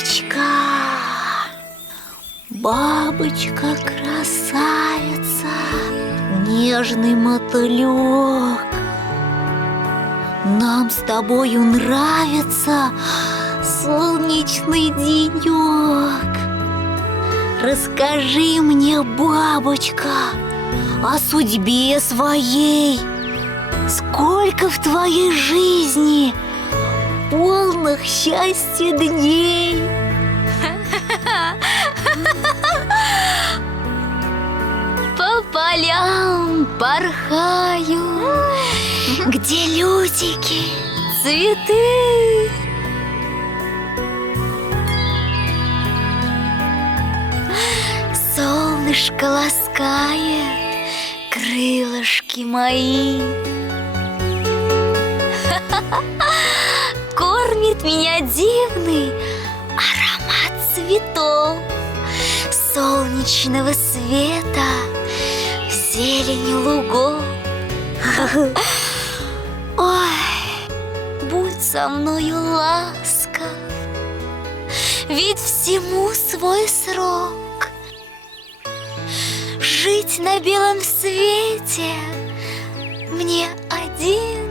бабочка, бабочка-красавица, нежный мотылек. Нам с тобою нравится солнечный денек. Расскажи мне, бабочка, о судьбе своей. Сколько в твоей жизни полных счастья дней? По полям порхаю, где лютики, цветы. Солнышко ласкает крылышки мои, кормит меня дивный аромат цветов, солнечного света в зелени лугов. Ой, будь со мною ласков, ведь всему свой срок. Жить на белом свете мне один